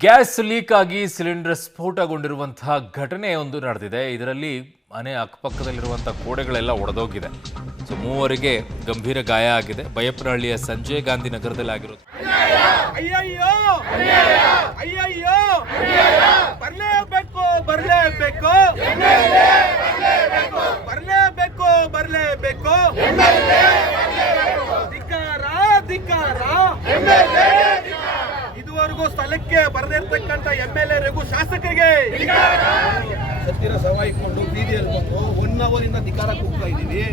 Gas leak ಆಗಿ cylinder ಸ್ಫೋಟಗೊಂಡಿರುವಂತಹ ಒಂದು ನಡೆದಿದೆ. ಇದರಲ್ಲಿ ಮನೆ ಅಕ್ಕಪಕ್ಕದಲ್ಲಿರುವಂತಹ ಕೋಡೆಗಳೆಲ್ಲ ಒಡೆದೋಗಿದೆ. ಸೊ ಮೂವರಿಗೆ ಗಂಭೀರ ಗಾಯ ಆಗಿದೆ. ಬೈಯಪ್ಪನಹಳ್ಳಿಯ ಸಂಜಯ್ ಗಾಂಧಿ ನಗರದಲ್ಲಿ ಆಗಿರೋದು ಧಿಕ್ಕಾರ ಧಿಕ್ಕಾರ! ಇದುವರೆಗೂ ಸ್ಥಳಕ್ಕೆ ಬರದಿರ್ತಕ್ಕಂಥ ಎಂ ಎಲ್ ಎರಿಗೂ ಶಾಸಕರಿಗೆ ಸತ್ತಿರ ಸವಾಯಿಕೊಂಡು ಬೀದಿಯಲ್ಲಿ ಬಂದು ಒನ್ ಅವರ್ ಇಂದ ಧಿಕಾರ ಕೂಗ್ತಾ ಇದ್ದೀವಿ.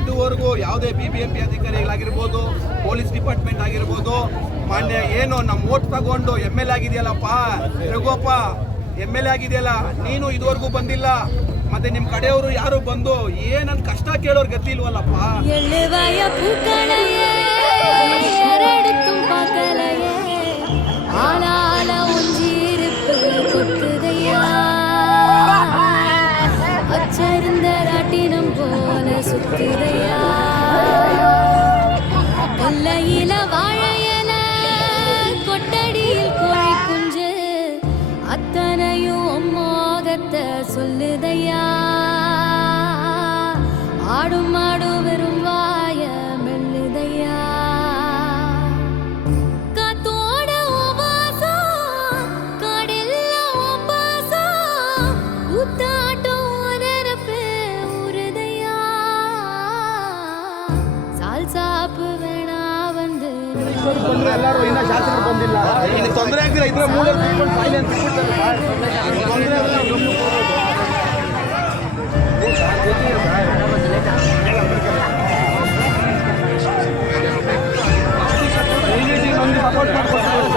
ಇದುವರೆಗೂ ಯಾವುದೇ ಬಿ ಬಿ ಎಂ ಪಿ ಅಧಿಕಾರಿಗಳಾಗಿರ್ಬೋದು ಪೊಲೀಸ್ ಡಿಪಾರ್ಟ್ಮೆಂಟ್ ಆಗಿರ್ಬೋದು ಮಾನ್ಯ ಏನು ನಮ್ಮ ಓಟ್ ತಗೊಂಡು ಎಂ ಎಲ್ ಆಗಿದೆಯಲ್ಲಪ್ಪ? ರಘುವಪ್ಪ ಎಂ ಎಲ್ ಎ ಆಗಿದೆಯಲ್ಲ? ನೀನು ಇದುವರೆಗೂ ಬಂದಿಲ್ಲ. ಮತ್ತೆ ನಿಮ್ಮ ಕಡೆಯವರು ಯಾರು ಬಂದು? ಏನಂತ ಕಷ್ಟ ಕೇಳೋರ್ ಗತಿ ಇಲ್ವಲ್ಲಪ್ಪ? கொல்லையில வாழையல கொட்டடியில் கோழி குஞ்சு அத்தனையும் மோகத்தை சொல்லுதையா? ಹಾಲ್ ಸಾಪು ಬೇಡ ಬಂದು ಎಲ್ಲರೂ ಇನ್ನ ಶಾಸಕರು ಬಂದಿಲ್ಲ ಇಲ್ಲಿ ತೊಂದರೆ ಆಗ್ತಿಲ್ಲ ಇದ್ರೆ ಮೂರು ಫೈನಾನ್ಸ್ ತೊಂದರೆ ಬಂದು ಸಪೋರ್ಟ್ ಮಾಡ್ಕೊಡ್ತಾರೆ